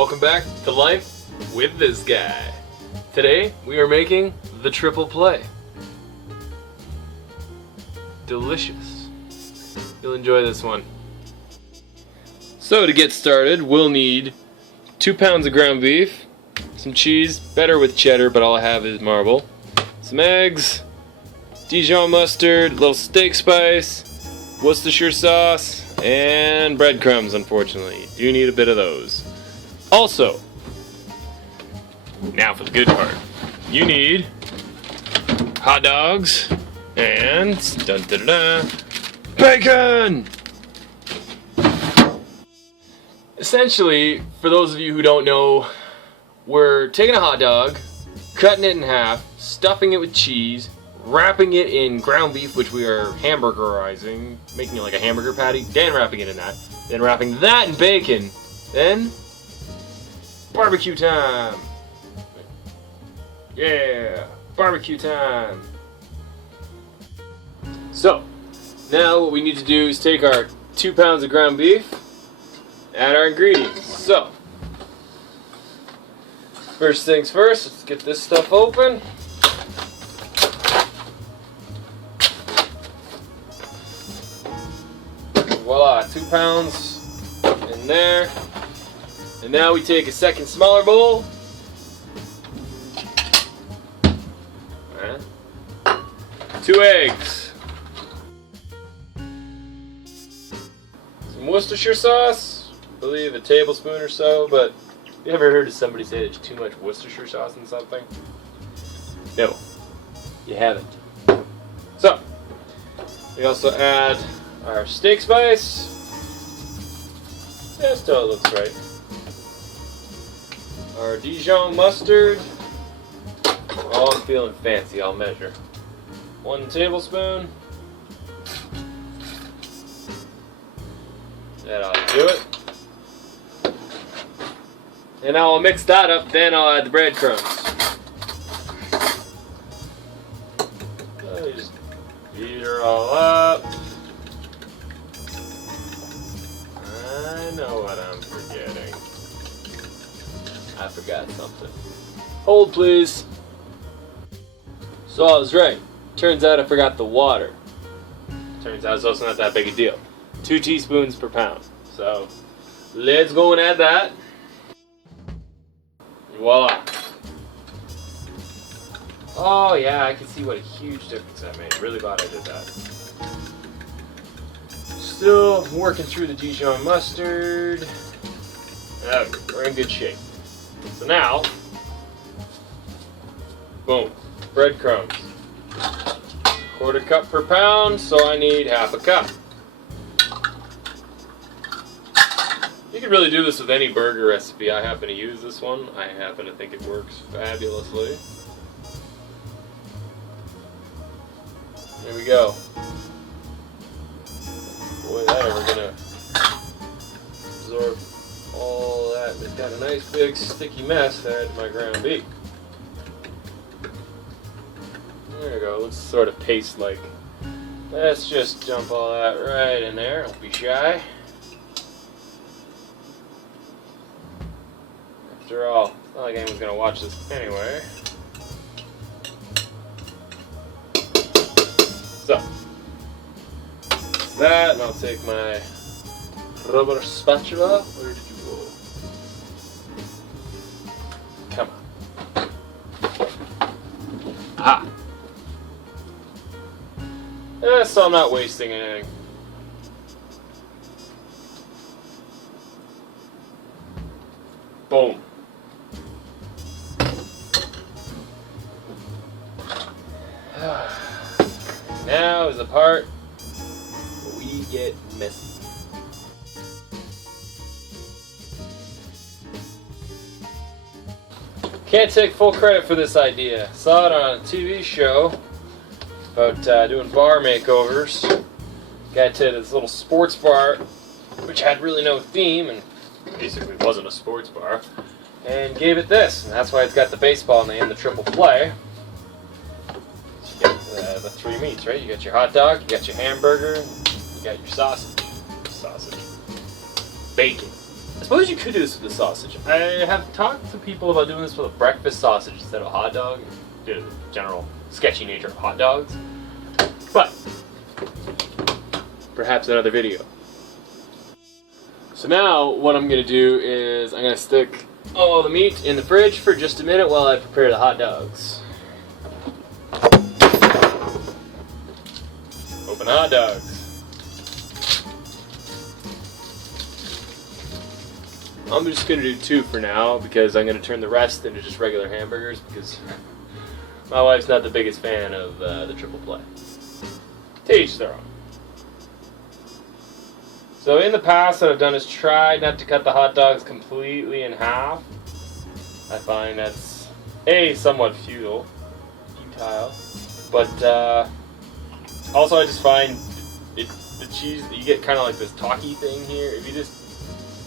Welcome back to Life with this guy. Today we are making the triple play. Delicious. You'll enjoy this one. So to get started, we'll need 2 pounds of ground beef, some cheese, better with cheddar, but all I have is marble, some eggs, Dijon mustard, a little steak spice, Worcestershire sauce, and breadcrumbs. Unfortunately, you do need a bit of those. Also, now for the good part, you need hot dogs and dun, dun, dun, dun, bacon! Essentially, for those of you who don't know, we're taking a hot dog, cutting it in half, stuffing it with cheese, wrapping it in ground beef, which we are hamburgerizing, making it like a hamburger patty, then wrapping it in that, then wrapping that in bacon, then barbecue time. Yeah, barbecue time. So, now what we need to do is take our 2 pounds of ground beef, add our ingredients. So, first things first, let's get this stuff open. Voila, 2 pounds in there. And now we take a second smaller bowl. 2 eggs. Some Worcestershire sauce. I believe a tablespoon or so, but you ever heard of somebody say there's too much Worcestershire sauce in something? No, you haven't. So, we also add our steak spice. Just till it looks right. Our Dijon mustard. Oh, I'm feeling fancy, I'll measure. 1 tablespoon. That ought to do it. And now I'll mix that up, then I'll add the breadcrumbs. Just beat her all up. I know what I'm forgetting. I forgot something. Hold, please. So I was right. Turns out I forgot the water. Turns out it's also not that big a deal. 2 teaspoons per pound. So let's go and add that. Voila. Oh yeah, I can see what a huge difference that made. Really glad I did that. Still working through the Dijon mustard. Okay, we're in good shape. So now, boom, breadcrumbs. 1/4 cup per pound, so I need 1/2 cup. You can really do this with any burger recipe. I happen to use this one. I happen to think it works fabulously. There we go. Boy, that ever gonna absorb all that. It's got a nice big sticky mess there in my ground beef. There we go. Looks sort of paste-like. Let's just dump all that right in there. Don't be shy. After all, it's not like anyone's gonna watch this anyway. So, that's that, and I'll take my rubber spatula. Where did you go? Come on. Aha! So I'm not wasting anything. Boom. Now is the part where we get messy. Can't take full credit for this idea. Saw it on a TV show about doing bar makeovers. Guy did this little sports bar, which had really no theme and basically wasn't a sports bar, and gave it this, and that's why it's got the baseball name, the triple play. So you get the 3 meats, right? You got your hot dog, you got your hamburger, you got your sausage, bacon. I suppose you could do this with the sausage. I have talked to people about doing this with a breakfast sausage instead of a hot dog, due to the general sketchy nature of hot dogs. But perhaps another video. So now what I'm going to do is I'm going to stick all the meat in the fridge for just a minute while I prepare the hot dogs. Open hot dogs. I'm just going to do 2 for now because I'm going to turn the rest into just regular hamburgers because my wife's not the biggest fan of the triple play. To each their own. So in the past what I've done is try not to cut the hot dogs completely in half. I find that's somewhat futile, but also I just find the cheese, you get kind of like this talky thing here. If you just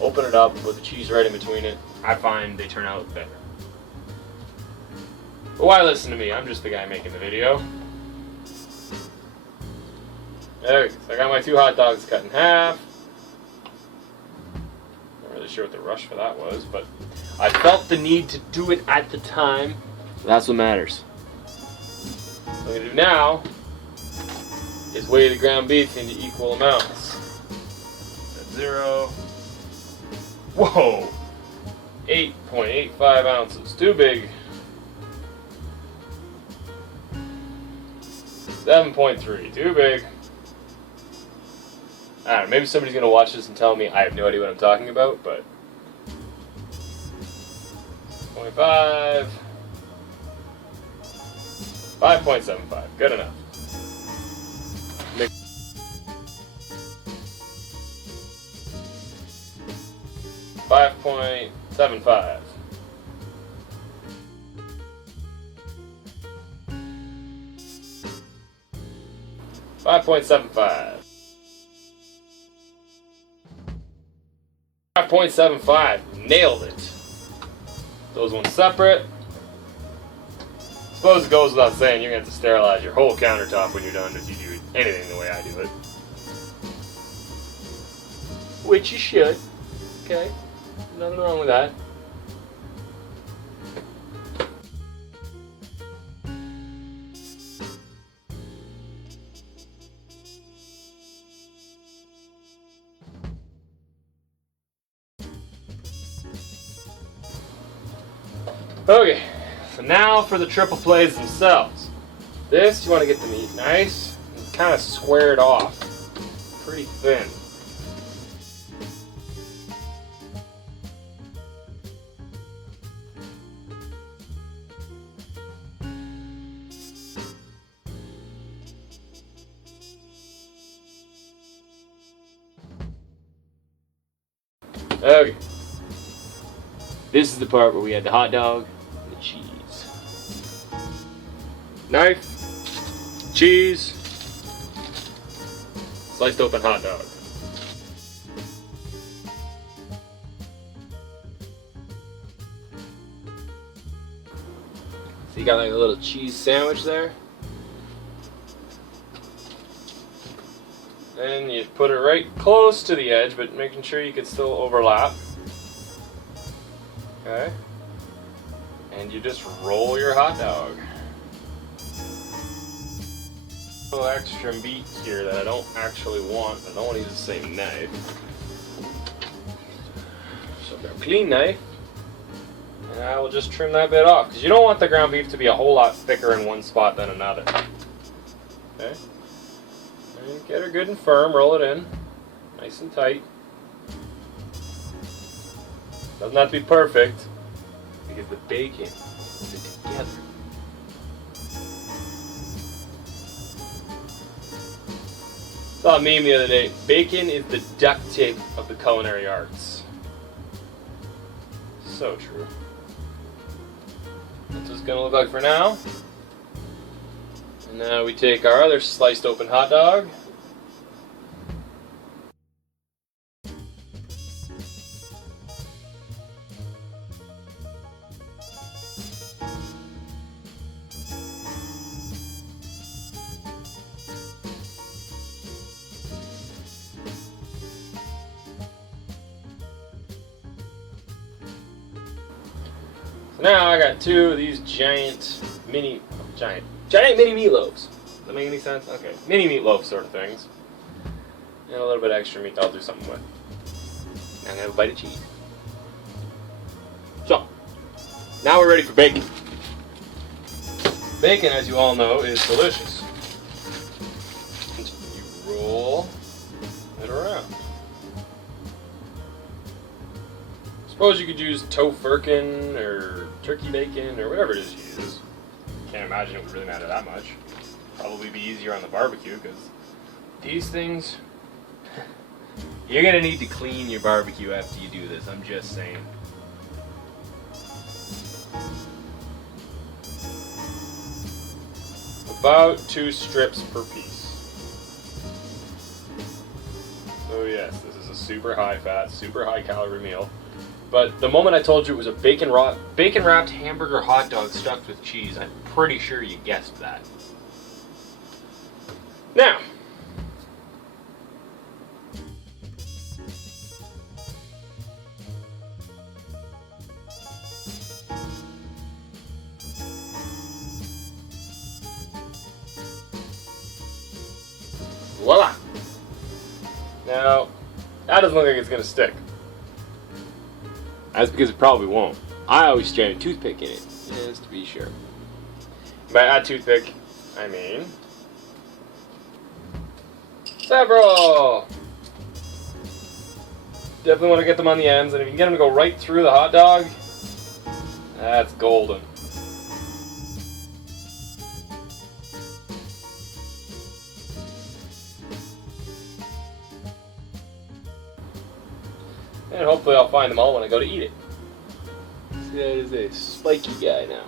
open it up with the cheese right in between it, I find they turn out better. But why listen to me? I'm just the guy making the video. There, so I got my 2 hot dogs cut in half. Not really sure what the rush for that was, but I felt the need to do it at the time. That's what matters. What I'm going to do now is weigh the ground beef into equal amounts. That's 0. Whoa! 8.85 ounces. Too big. 7.3. Too big. I don't know, maybe somebody's going to watch this and tell me I have no idea what I'm talking about, but 0.5, 5.75, good enough. 5.75. $5.75. 5.75. Nailed it. Those ones separate. Suppose it goes without saying you're going to have to sterilize your whole countertop when you're done if you do anything the way I do it. Which you should. Okay. Nothing wrong with that. Okay, so now for the triple plays themselves. This, you want to get the meat nice and kind of squared off. Pretty thin. Okay. This is the part where we add the hot dog and the cheese. Knife, cheese, sliced open hot dog. So you got like a little cheese sandwich there. And you put it right close to the edge, but making sure you can still overlap. Okay. And you just roll your hot dog. A little extra meat here that I don't actually want. I don't want to use the same knife. So I've got a clean knife. And I will just trim that bit off. Because you don't want the ground beef to be a whole lot thicker in one spot than another. Okay. And get her good and firm, roll it in. Nice and tight. Doesn't have to be perfect, because the bacon holds it together. Saw a meme the other day. Bacon is the duct tape of the culinary arts. So true. That's what it's going to look like for now. And now we take our other sliced open hot dog. Now I got two of these giant mini meatloaves. Does that make any sense? Okay, mini meatloaf sort of things. And a little bit of extra meat I'll do something with. Now I'm gonna have a bite of cheese. So, now we're ready for bacon. Bacon, as you all know, is delicious. You roll it around. Suppose you could use tofurkin or turkey bacon or whatever it is you use. Can't imagine it would really matter that much. Probably be easier on the barbecue because these things, you're gonna need to clean your barbecue after you do this. I'm just saying. About 2 strips per piece. So yes, this is a super high fat, super high calorie meal. But the moment I told you it was a bacon wrapped hamburger hot dog stuffed with cheese, I'm pretty sure you guessed that. Now, voila! Now, that doesn't look like it's gonna stick. That's because it probably won't. I always jam a toothpick in it, just to be sure. By add toothpick, I mean several. Definitely want to get them on the ends, and if you can get them to go right through the hot dog, that's golden. And hopefully I'll find them all when I go to eat it. That is a spiky guy now.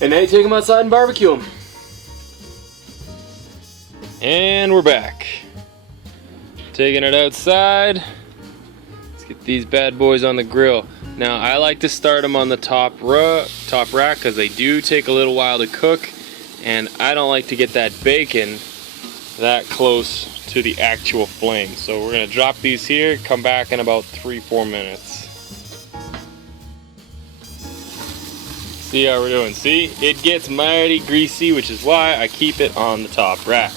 And now you take them outside and barbecue them. And we're back. Taking it outside. Get these bad boys on the grill. Now I like to start them on the top rack because they do take a little while to cook, and I don't like to get that bacon that close to the actual flame. So we're gonna drop these here, come back in about 3-4 minutes. See how we're doing. See, it gets mighty greasy, which is why I keep it on the top rack.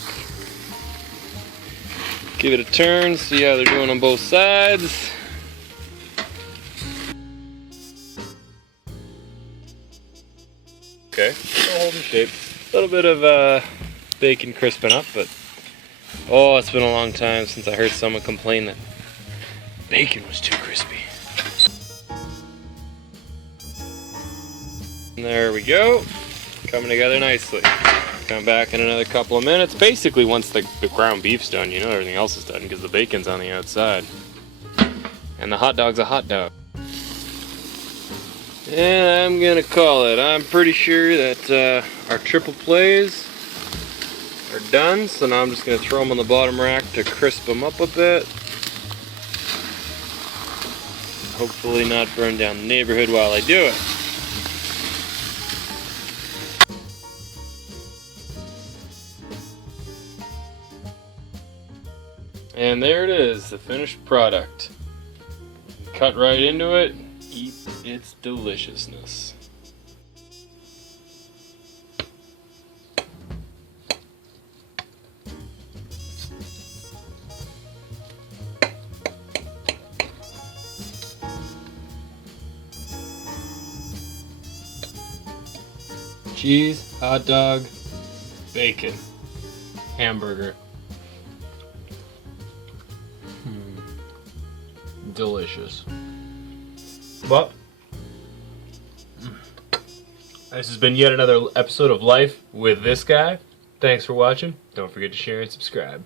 Give it a turn, see how they're doing on both sides. Okay, holding shape. A little bit of bacon crisping up, but oh, it's been a long time since I heard someone complain that bacon was too crispy. And there we go, coming together nicely. Come back in another couple of minutes. Basically, once the ground beef's done, you know everything else is done because the bacon's on the outside. And the hot dog's a hot dog. And I'm gonna call it. I'm pretty sure that our triple plays are done, so now I'm just gonna throw them on the bottom rack to crisp them up a bit. Hopefully not burn down the neighborhood while I do it. And there it is, the finished product. Cut right into it. Eat its deliciousness. Cheese, hot dog, bacon, hamburger. Delicious. Well, this has been yet another episode of Life with this guy. Thanks for watching. Don't forget to share and subscribe.